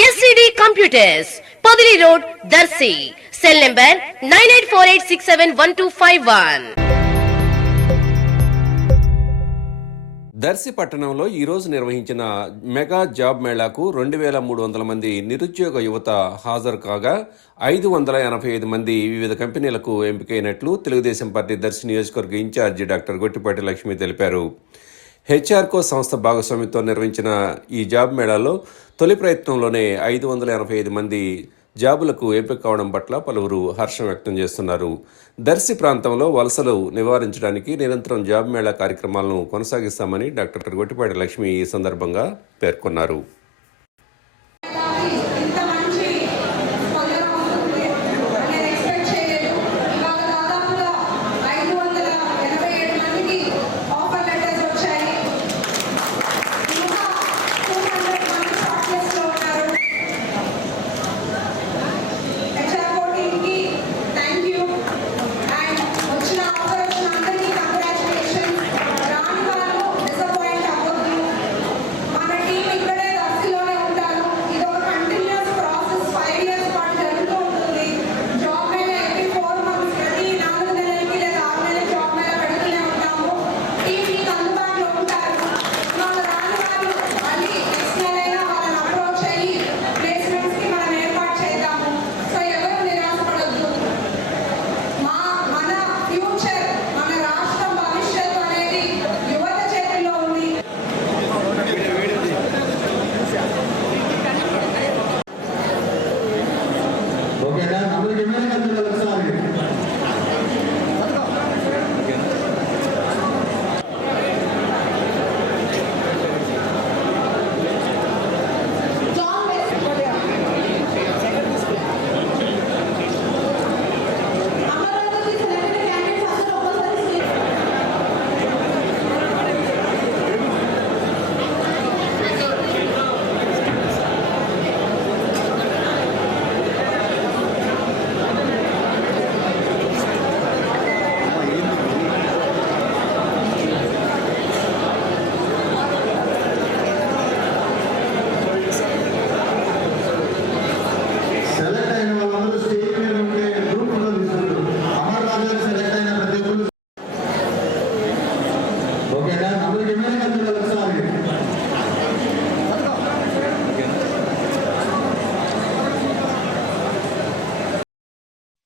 SCD computers Padili road Darsi cell number nine eight four eight six seven one two five one Darsi పట్టణంలో ఈరోజు నిర్వహించిన mega job మేళాకు రెండు వేల మూడు వందల మంది నిరుద్యోగ యువత హాజరు కాగా ఐదు వందల ఎనభై ఐదు మంది వివిధ కంపెనీలకు ఎంపికైనట్లు తెలుగుదేశం పార్టీ దర్శి నియోజకవర్గ ఇన్ఛార్జి డాక్టర్ గొట్టిపాటి లక్ష్మి తెలిపారు. హెచ్ఆర్కో సంస్థ భాగస్వామ్యంతో నిర్వహించిన ఈ జాబ్ మేళాలో తొలి ప్రయత్నంలోనే ఐదు వందల ఎనభై ఐదు మంది జాబులకు ఎంపిక కావడం పట్ల పలువురు హర్షం వ్యక్తం చేస్తున్నారు. దర్శి ప్రాంతంలో వలసలు నివారించడానికి నిరంతరం జాబ్ మేళా కార్యక్రమాలను కొనసాగిస్తామని డాక్టర్ గొట్టిపాటి లక్ష్మి ఈ సందర్భంగా పేర్కొన్నారు. அன்றைக்கு மேலே